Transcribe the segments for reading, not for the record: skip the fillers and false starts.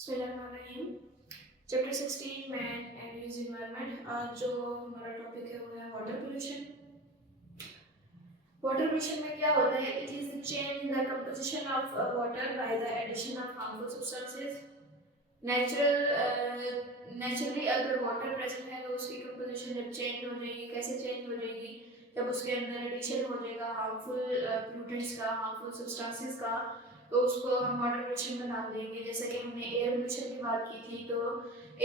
बिस्मिल्लाहिर्रहमानिर्रहीम। Chapter 16 man and use environment. आज जो हमारा टॉपिक है वो है वाटर पोल्यूशन। वाटर पोल्यूशन में क्या होता है? It is the change in the composition of water by the addition of harmful substances. Naturally अगर वाटर प्रेजेंट है तो उसकी कंपोजिशन जब चेंज हो जाएगी, कैसे चेंज हो जाएगी? जब उसके अंदर एडिशन हो जाएगा हार्मफुल पोल्यूटेंट्स का, हार्मफुल सब्सटेंसेस का, तो उसको हम वाटर पोल्यूशन का नाम देंगे। जैसे कि हमने एयर पोल्यूशन की बात की थी, तो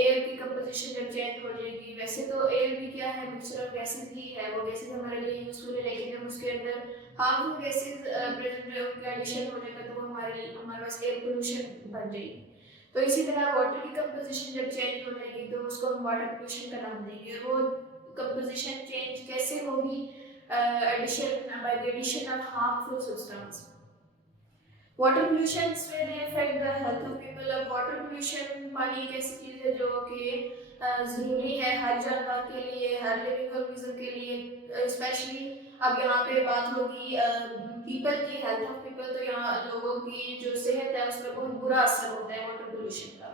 एयर की कंपोजिशन जब चेंज हो जाएगी, वैसे तो एयर भी क्या है, मिक्सचर ऑफ गैसेज ही है। वो गैसेज हमारे लिए यूजफुल है, लेकिन जब उसके अंदर हार्मफुल गैसेज प्रेजेंट उनका एडिशन हो जाएगा तो वो हमारे पास एयर पोल्यूशन बन जाएगी। तो इसी तरह वाटर की कंपोजिशन जब चेंज हो जाएगी तो उसको हम वाटर पोल्यूशन का नाम देंगे। और वो कंपोजिशन चेंज कैसे होगी? Addition by the addition of harmful substance. Water pollution really affect the health of people। अब वाटर पोल्यूशन पानी एक ऐसी चीज है जो कि जरूरी है हर जानवर के लिए, हर लिविंग ऑर्गेनिज्म के लिए। स्पेशली अब यहाँ पे बात होगी पीपल की, हेल्थ ऑफ पीपल। तो यहाँ लोगों की जो सेहत है उस पर बहुत बुरा असर होता है वाटर पोल्यूशन का।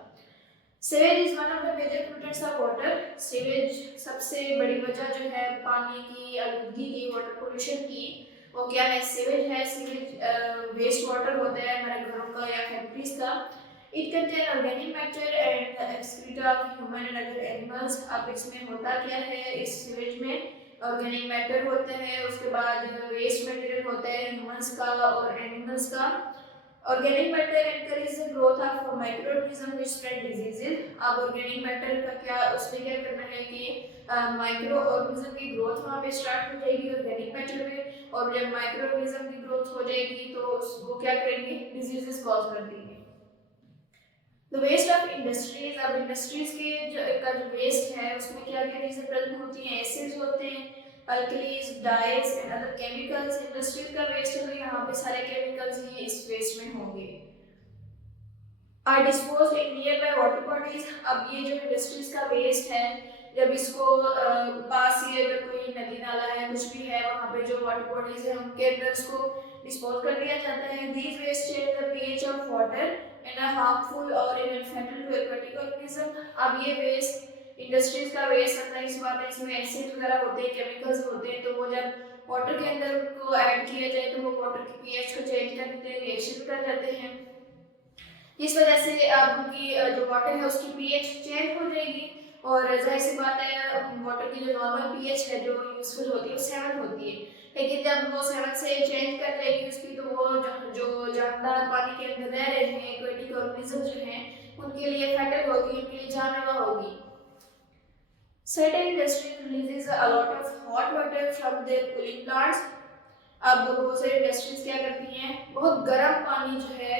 Sewage is one of the major pollutants of water. Sewage सबसे बड़ी वजह जो है पानी की आलूदगी की, वाटर पोल्यूशन की, वो क्या है? सीवेज है। सीवेज वेस्ट वाटर होता है हमारे घरों का या फैक्ट्रीज का। It contain organic matter and excreta of human and other animals. अब इसमें होता क्या है? इस सीवेज में ऑर्गेनिक मैटर होता है, उसके बाद वेस्ट मटेरियल होता है ह्यूमंस का और एनिमल्स का। Organic matter encourage the growth of microorganism which spread diseases. अब ऑर्गेनिक मैटर का क्या, उसमें क्या करना है कि माइक्रो ऑर्गेनिज्म की ग्रोथ वहाँ पे स्टार्ट हो जाएगी ऑर्गेनिक मैटर में। और जब माइक्रो ऑर्गेनिज्म की ग्रोथ हो जाएगी तो वो क्या करेंगे? डिजीजेस कॉज कर देंगे। The waste of industries. अब इंडस्ट्रीज के का जो वेस्ट है उसमें क्या क्या चीजें प्रेजेंट होती हैं? एसिड्स होते हैं, alkalis, dyes and other chemicals. Industries का वेस्ट है तो यहाँ पे सारे केमिकल्स ही इस वेस्ट में होंगे। Are disposed in nearby water bodies. अब ये जो इंडस्ट्रीज का वेस्ट है, जब इसको पास ही अगर कोई नदी नाला है, कुछ भी है, वहाँ पे जो वाटर बॉडीज है उनके अंदर इसको डिस्पोज कर दिया जाता है। These waste change the pH of water and are harmful और even fatal to aquatic organism. अब ये वेस्ट, इंडस्ट्रीज का वेस्ट होता है, इस बात है इसमें एसिड वगैरह होते हैं, केमिकल्स होते हैं, तो वो जब वाटर के अंदर उनको ऐड किया जाए तो वो वाटर के पीएच को चेंज कर देते हैं, रिएक्शन कर जाते हैं। इस वजह से आपकी जो वाटर है उसकी पीएच चेंज हो जाएगी। और जाहिर सी बात है वाटर की जो नॉर्मल पीएच है जो यूजफुल होती है वो 7 होती है, लेकिन जब वो 7 से चेंज कर जाएगी उसकी, तो वो जो जानदार पानी के अंदर रह रहे हैं, एक्वेटिक ऑर्गेनिज्म जो हैं, उनके लिए फैटल होगी, उनके लिए जानलेवा होगी। Certain industries releases a lot of hot water from their cooling plants। अब बहुत सारी इंडस्ट्रीज क्या करती हैं? बहुत गर्म पानी जो है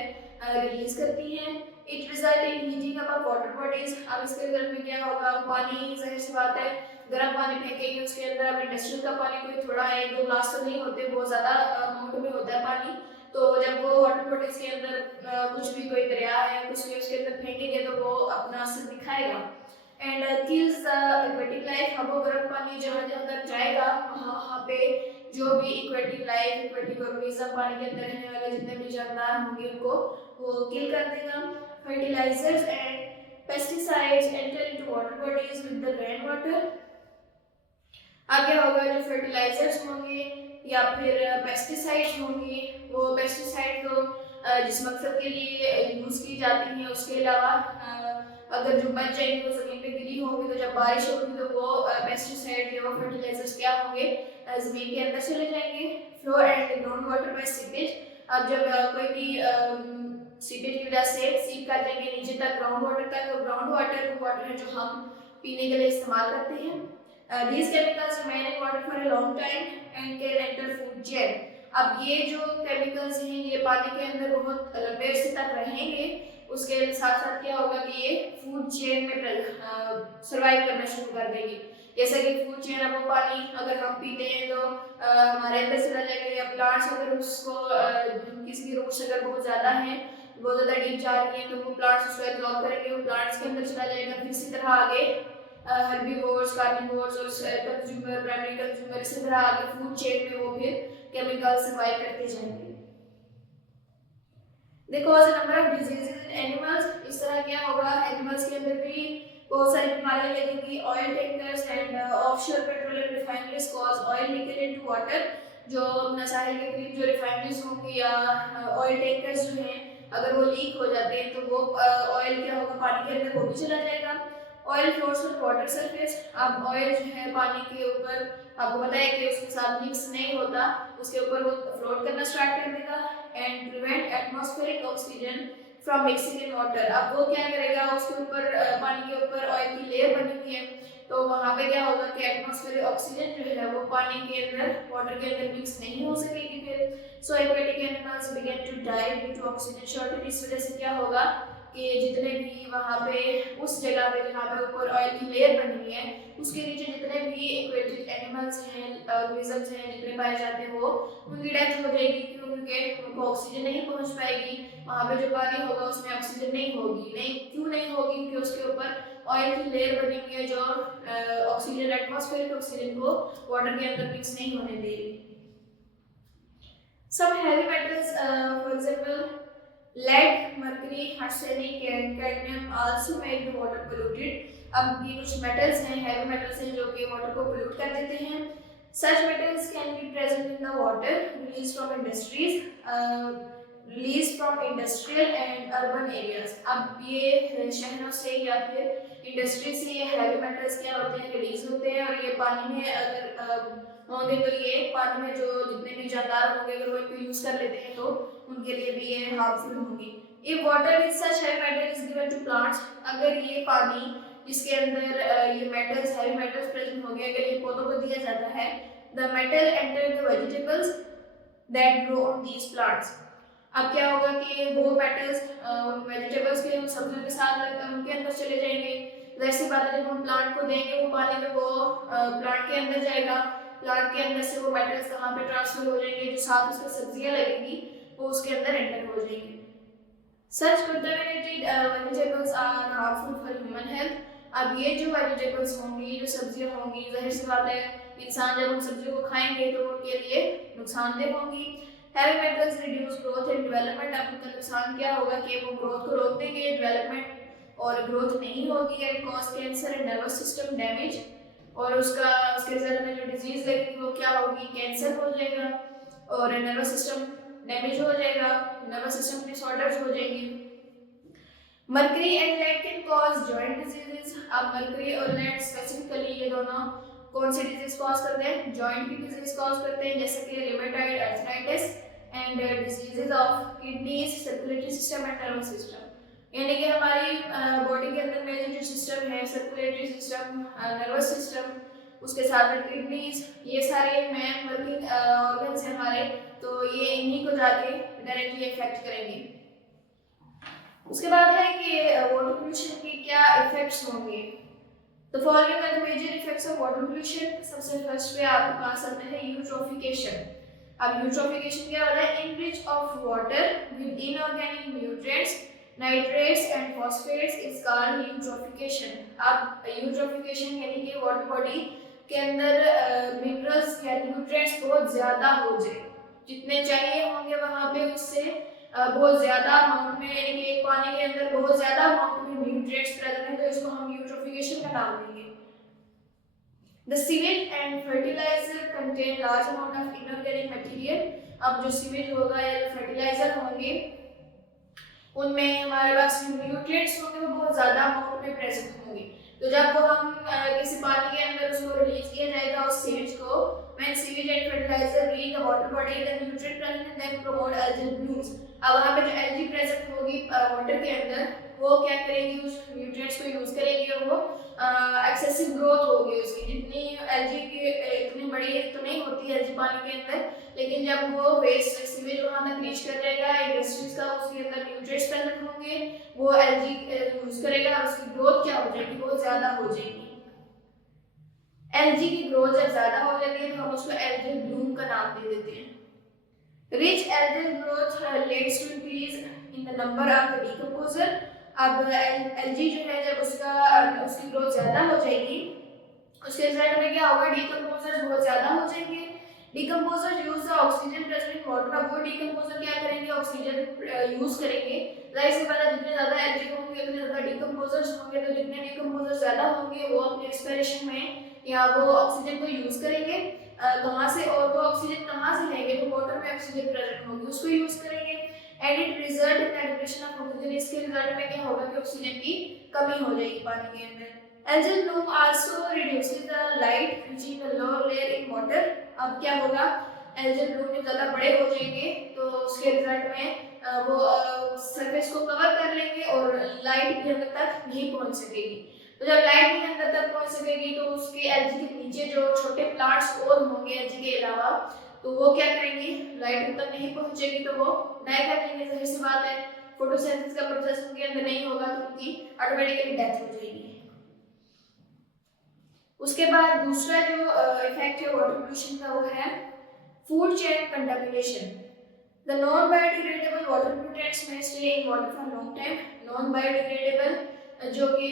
रिलीज करती हैं। It result in heating up water bodies. अब इसके रिजल्ट में क्या होगा? पानी, जाहिर सी बात है, गर्म पानी फेंकेंगे उसके अंदर। अब इंडस्ट्रियल का पानी कोई थोड़ा 1-2 ग्लास तो नहीं होते, बहुत ज्यादा अमाउंट में होता है पानी। तो जब वो वाटर बॉडीज के अंदर कुछ भी, कोई दरिया है, कुछ भी उसके अंदर फेंकेंगे तो वो अपना असर दिखाएगा and kills the aquatic life. अब वो गर्म पानी जहाँ जहाँ तक जाएगा वहाँ पे जो भी एक्वेटिक लाइफ, एक्वेटिक ऑर्गेनिज्म, पानी के अंदर रहने वाले जितने भी जानदार होंगे उनको वो किल कर देगा। Fertilisers and pesticides enter into water bodies with the rain water. आगे होगा जो फर्टिलाइजर्स होंगे या फिर पेस्टिसाइड्स होंगे, वो पेस्टिसाइड तो जिस मकसद के लिए यूज की जाती है उसके अलावा अगर जो बच जाएंगे वो जमीन पे गिरी होंगी, तो जब बारिश होगी तो वो पेस्टिसाइड या वो फर्टिलाइजर्स क्या होंगे? जमीन के अंदर चले जाएंगे। Flow and ground water bye seepage. अब जब कोई भी सीपेज की वजह से सीप कर जाएंगे नीचे तक, ग्राउंड वाटर तक। ग्राउंड वाटर वो वाटर है जो हम पीने के लिए इस्तेमाल करते हैं। These chemicals remain in water for a long time and can enter food chain। अब ये जो केमिकल्स हैं ये पानी के अंदर बहुत लंबे अरसे तक रहेंगे। उसके साथ साथ क्या होगा कि ये फूड चेन में सर्वाइव करना शुरू कर देंगे। जैसा कि फूड चेन, अब वो पानी अगर हम पीते हैं तो हमारे अंदर चला जाएगा, या प्लांट्स अगर उसको किसी की रूट्स अगर बहुत ज़्यादा हैं, बहुत ज़्यादा डीप जा रही है, तो वो प्लांट्स उसको एब्जॉर्ब करेंगे, वो प्लांट्स के अंदर चला जाएगा। फिर इसी तरह आगे हर्बीवोर्स, कार्निवोर्स और कंज्यूमर, प्राइमरी कंज्यूमर, इसी तरह आगे फूड चेन में वो फिर केमिकल सर्वाइव करते जाएंगे। They cause a number of diseases in animals. इस तरह क्या होगा, एनिमल्स के अंदर भी बहुत सारी बीमारियां लगेंगी। Oil tankers and offshore petroleum refineries cause oil leakage into water. जो साहिल के करीब जो रिफाइनरीज होंगी या ऑयल टैंकर्स जो हैं, अगर वो लीक हो जाते हैं तो वो ऑयल क्या होगा, पानी के अंदर वो भी चला जाएगा। Oil floats on water surface. अब ऑयल जो है पानी के ऊपर, आपको पता है कि उसके साथ मिक्स नहीं होता, उसके ऊपर वो फ्लोट करना स्टार्ट कर देगा। And prevent atmospheric oxygen from mixing in water. अब वो क्या करेगा, उसके ऊपर पानी के ऊपर ऑयल की लेयर बनी हुई है, तो वहां पे क्या होगा कि एटमॉस्फेरिक ऑक्सीजन जो है वो पानी के अंदर, वाटर के अंदर मिक्स नहीं हो सकेगी फिर। So aquatic animals begin to die due to oxygen shortage. इस वजह से क्या होगा कि जितने भी वहां पे उस जगह पे जहाँ पे ऊपर ऑयल की लेयर बनी हुई है, उसके नीचे जितने भी एक्वेटिक एनिमल्स हैं, ऑर्गेनिजम्स हैं, जितने पाए जाते हैं, वो उनकी डेथ हो जाएगी। क्यों? क्योंकि उनको ऑक्सीजन नहीं पहुंच पाएगी, वहां पे जो पानी होगा उसमें ऑक्सीजन नहीं होगी। नहीं, क्यों नहीं होगी? क्योंकि उसके ऊपर ऑयल की लेयर बनी हुई है जो ऑक्सीजन, एटमॉस्फेरिक ऑक्सीजन को वाटर के अंदर मिक्स नहीं होने दे रही। Some heavy metals, for example, lead, mercury, arsenic, and cadmium also make the water polluted. अब ये कुछ metals हैं, heavy metals हैं जो कि water को pollute कर देते हैं। Such metals can be present in the water released from industries, released from industrial and urban areas. अब ये शहरों से या फिर इंडस्ट्री से ये heavy metals क्या होते हैं, रिलीज होते हैं, और ये पानी में अगर होंगे तो ये पानी में जो जितने भी जानदार होंगे अगर वो इनको यूज कर लेते हैं तो उनके लिए भी ये हार्मफुल होंगे। If water with such heavy metal is given to plants, अगर ये पानी जिसके अंदर ये मेटल्स, हैवी मेटल्स प्रेजेंट होंगे, अगर ये पौधों को दिया जाता है, the metal enter the vegetables that grow on these plants. अब क्या होगा कि वो मेटल्स उन वेजिटेबल्स के, उन सब्जियों के साथ लगकर उनके अंदर चले जाएंगे। वैसी बात है, जब हम प्लांट को देंगे वो पानी में, वो प्लांट के अंदर जाएगा, प्लांट के अंदर से वो मेटल्स कहाँ पे ट्रांसफर हो जाएंगे, जो साथ उसके सब्जियां लगेंगी वो उसके अंदर एंटर हो जाएंगे। Such contaminated vegetables are harmful for human health. अब ये जो वेजिटेबल्स होंगी, जो सब्जियां होंगी, जाहिर सी बात है इंसान जब उन सब्जियों को खाएंगे तो उनके लिए नुकसानदेह होंगी। Heavy metals reduce growth and development. अब उनका नुकसान क्या होगा कि वो ग्रोथ को रोक देंगे, डेवलपमेंट और ग्रोथ नहीं होगी, and cause cancer and nervous system damage. और उसके रिजल्ट में जो डिजीज लगेगी वो क्या होगी, कैंसर हो जाएगा और नर्वस सिस्टम डैमेज हो जाएगा, नर्वस सिस्टम डिसऑर्डर्स हो जाएंगे। Mercury and lead can cause joint diseases. अब मर्करी और लेड स्पेसिफिकली ये दोनों कौन से डिजीज कॉज करते हैं, जॉइंट की डिजीज कॉज करते हैं, जैसे कि rheumatoid arthritis and diseases of kidneys, circulatory system and nervous system. यानी कि हमारी बॉडी के अंदर में जो सिस्टम है, सर्कुलेटरी सिस्टम, नर्वस सिस्टम, उसके साथ में किडनीज, ये सारे मेन वर्किंग ऑर्गन्स हैं हमारे, तो ये इन्हीं को जाके डायरेक्टली इफेक्ट करेंगे। उसके बाद है कि वाटर पोल्यूशन के क्या इफेक्ट्स होंगे। The following are the major effects of water pollution. सबसे फर्स्ट पे आपके पास आते हैं यूट्रोफिकेशन। अब यूट्रोफिकेशन क्या होता है, enrich of water with inorganic nutrients, nitrates and phosphates is called eutrophication. अब यूट्रोफिकेशन यानी कि वाटर बॉडी के अंदर मिनरल्स या न्यूट्रिएंट्स बहुत ज्यादा हो जाए, जितने चाहिए होंगे वहां पे उससे बहुत ज्यादा अमाउंट में, यानी कि पानी के अंदर बहुत ज्यादा अमाउंट में न्यूट्रिएंट्स प्रेजेंट है, तो इसको हम यूट्रोफिकेशन का नाम देंगे। The sewage and fertilizer contain large amount of inorganic material. अब जो सीवेज होगा या जो फर्टिलाइजर होंगे उनमें हमारे पास न्यूट्रिएंट्स होंगे वो बहुत ज्यादा अमाउंट में प्रेजेंट होंगे। तो जब वो हम किसी पानी के अंदर उसको रिलीज किया जाएगा उस सीवेज को, when sewage and fertilizer reach the water body, the nutrient present in them promote algal blooms. अब वहाँ पे जो एल्गी प्रेजेंट होगी वाटर के अंदर, वो क्या करेगी, उस न्यूट्रिएंट्स को यूज करेगी और वो एक्सेसिव ग्रोथ होगी उसकी। जितनी एल्गी की इतनी बड़ी तो नहीं होती एल्गी पानी के अंदर, लेकिन जब वो वेस्ट सीवेज वहां तक रीच कर जाएगा इंडस्ट्रीज का, उसके अंदर न्यूट्रिएंट्स प्रेजेंट होंगे, वो एल्गी यूज करेगा और उसकी ग्रोथ क्या हो जाएगी, बहुत ज्यादा हो जाएगी। एल्गी की ग्रोथ जब ज्यादा हो जाती है तो हम उसको एल्गल ब्लूम का नाम दे देते हैं। Rich algal growth leads to increase in the number of the decomposer. अब एल्गी जो है जब उसकी ग्रोथ ज्यादा हो जाएगी, उसके रिजल्ट में क्या होगा, डिकम्पोजर्स बहुत ज्यादा हो जाएंगे, decomposer use the oxygen present in water. अब वो डिकम्पोजर क्या करेंगे, ऑक्सीजन यूज करेंगे। जाहिर सी बात है, जितने ज्यादा एल्गी होंगे उतने ज्यादा डिकम्पोजर्स होंगे, तो जितने डिकम्पोजर ज्यादा होंगे वो अपने रेस्पिरेशन में या वो ऑक्सीजन को यूज करेंगे। कहाँ से, और वो ऑक्सीजन कहाँ से लेंगे, तो वाटर में ऑक्सीजन प्रेजेंट होगी उसको यूज करेंगे। And it result in the depression of oxygen. इसके रिजल्ट में क्या होगा कि ऑक्सीजन की कमी हो जाएगी पानी के अंदर। Algal Bloom also reduces the light reaching the lower layer in water. अब क्या होगा, एल्गल ब्लूम जब ज्यादा बड़े हो जाएंगे तो उसके रिजल्ट में वो सरफेस को कवर कर लेंगे और लाइट भी अंदर तक नहीं पहुंच सकेगी। तो जब लाइट भी अंदर तक पहुंच सकेगी तो उसके एल्गी के नीचे जो छोटे प्लांट्स और होंगे एल्गी के अलावा, तो वो क्या करेंगे, लाइट तक नहीं पहुंचेगी तो वो डाई कर देंगे। जाहिर सी बात है, फोटोसिंथेसिस का प्रोसेस उनके अंदर नहीं होगा तो उनकी ऑटोमेटिकली डेथ हो जाएगी। उसके बाद दूसरा जो इफेक्ट है वाटर पोल्यूशन का वो है food chain contamination. The non-biodegradable water pollutants may stay in water for long time. Non-biodegradable जो कि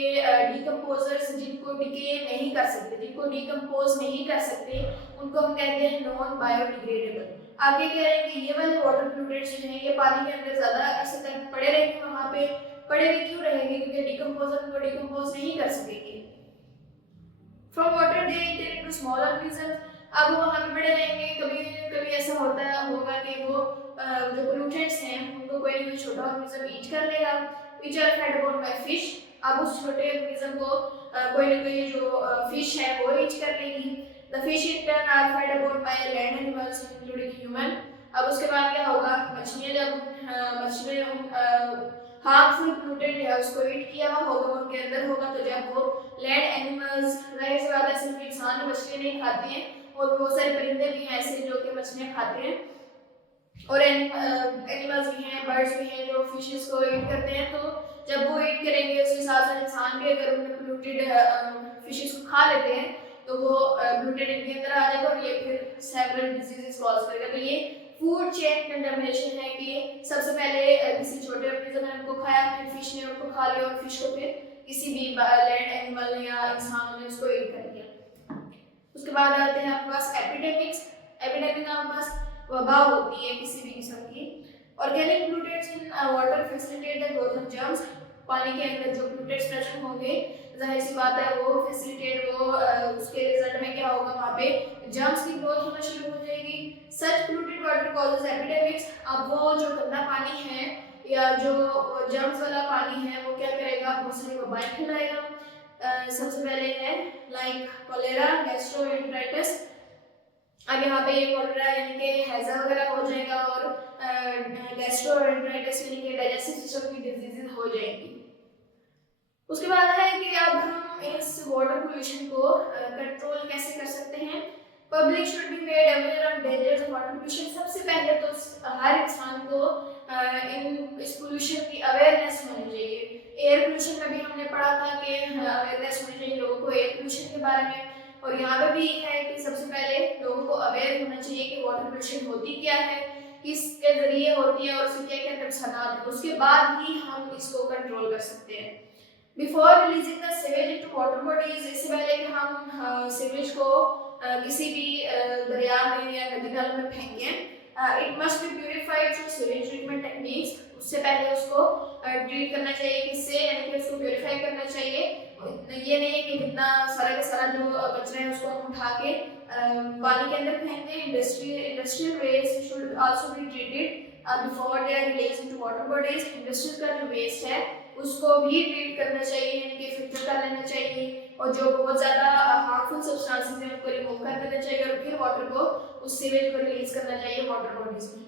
डिकम्पोजर्स जिनको डिके नहीं कर सकते, जिनको डिकम्पोज नहीं कर सकते, उनको हम कहते हैं नॉन बायोडिग्रेडेबल। आगे कह रहे हैं कि ये वाले वाटर पोल्यूटेंट्स जो हैं ये पानी के अंदर ज्यादा अरसे तक पड़े रहेंगे, वहाँ पे पड़े हुए क्यों रहेंगे, क्योंकि डिकम्पोजर उनको डिकम्पोज नहीं कर सकेंगे। From water they enter into small organisms. अब वो वहाँ पे पड़े रहेंगे, कभी कभी ऐसा होगा कि वो जो पोल्यूटेंट्स हैं उनको कोई ना कोई छोटा ऑर्गेनिज्म ईट कर लेगा, which are fed upon by fish. अब उस छोटे ऑर्गेनिज्म को कोई ना कोई जो फिश है वो ईट कर लेगी। The fish in turn are fed upon by land animals including human. अब उसके बाद क्या होगा, मछलियां जब मछलियां हार्मफुल पोल्यूटेंट है उसको ईट किया हुआ होगा, उनके अंदर होगा, तो जब वो लैंड एनिमल्स, जाहिर सी बात है सिर्फ इंसान मछलियां नहीं खाते हैं और बहुत सारे परिंदे भी हैं ऐसे जो कि मछलियां खाते हैं, और एनिमल्स भी हैं, बर्ड्स भी हैं जो फिशेस को ईट करते हैं। तो जब वो ईट करेंगे उसके साथ साथ इंसान भी अगर उन पोल्यूटेड फिशेस को खा लेते हैं तो वो पोल्यूटेड इनके अंदर आ जाएगा और ये फिर सेवरल डिजीजेस कॉज करेगा। तो ये फूड चेन कंटामिनेशन है कि सबसे पहले किसी छोटे ऑर्गेनिज्म ने उनको खाया, फिर फिश ने उनको खा लिया और फिश को फिर किसी भी लैंड एनिमल या इंसान ने उसको ईट कर लिया। उसके बाद आते हैं आपके पास एपिडेमिक्स। एपिडेमिक आपके पास वबा होती है किसी भी किस्म की। Organic pollutants in water facilitate the growth of germs. पानी के अंदर जो पोल्यूटेंट्स प्रेजेंट होंगे, जाहिर सी बात है वो फैसिलिटेट, वो उसके रिजल्ट में क्या होगा, वहाँ पे जर्म्स की ग्रोथ होना शुरू हो जाएगी। सच पोल्यूटेड वाटर कॉजेज एपिडेमिक्स। अब वो जो गंदा पानी है या जो जर्म्स वाला पानी है वो क्या करेगा, बहुत सारी वबाएं फैलाएगा। सबसे पहले है लाइक कॉलेरा, गैस्ट्रोएंटेराइटिस। अब यहाँ पे ये कॉलेरा यानी कि हैजा वगैरह हो जाएगा और गैस्ट्रोएंटेराइटिस यानी कि डाइजेस्टिव सिस्टम की डिजीजेस हो जाएंगी। उसके बाद है कि अब हम इस वाटर पोल्यूशन को कंट्रोल कैसे कर सकते हैं। Public should be made aware of dangers of water pollution. सबसे पहले तो हर इंसान को इस पोल्यूशन की अवेयरनेस होनी चाहिए। एयर पोल्यूशन में भी हमने पढ़ा था कि अवेयरनेस होनी चाहिए लोगों को एयर पोल्यूशन के बारे में, और यहाँ पे भी है कि सबसे पहले लोगों को अवेयर होना चाहिए कि वाटर पोल्यूशन होती क्या है, किसके जरिए होती है और उसके क्या क्या नुकसान हैं, उसके बाद ही हम इसको कंट्रोल कर सकते हैं। Before releasing the sewage into water bodies, इससे पहले कि हम सीवेज को किसी भी दरिया में या नदी नाले में फेंकें, it must be purified through sewage treatment techniques. उससे पहले उसको ट्रीट करना चाहिए, किससे, यानी कि उसको प्यूरिफाई करना चाहिए। ये नहीं है कि जितना सारा का सारा जो कचरा है उसको हम उठा के पानी के अंदर फेंक दें। Industrial waste should also be treated before they are released into water bodies. Industries का जो वेस्ट है उसको भी ट्रीट करना चाहिए, यानी कि फिल्टर कर लेना चाहिए, और जो बहुत ज़्यादा हार्मफुल सब्सटेंसेस हैं उनको रिमूव कर देना चाहिए और फिर वाटर को, उस सीवेज को रिलीज करना चाहिए वाटर बॉडीज में।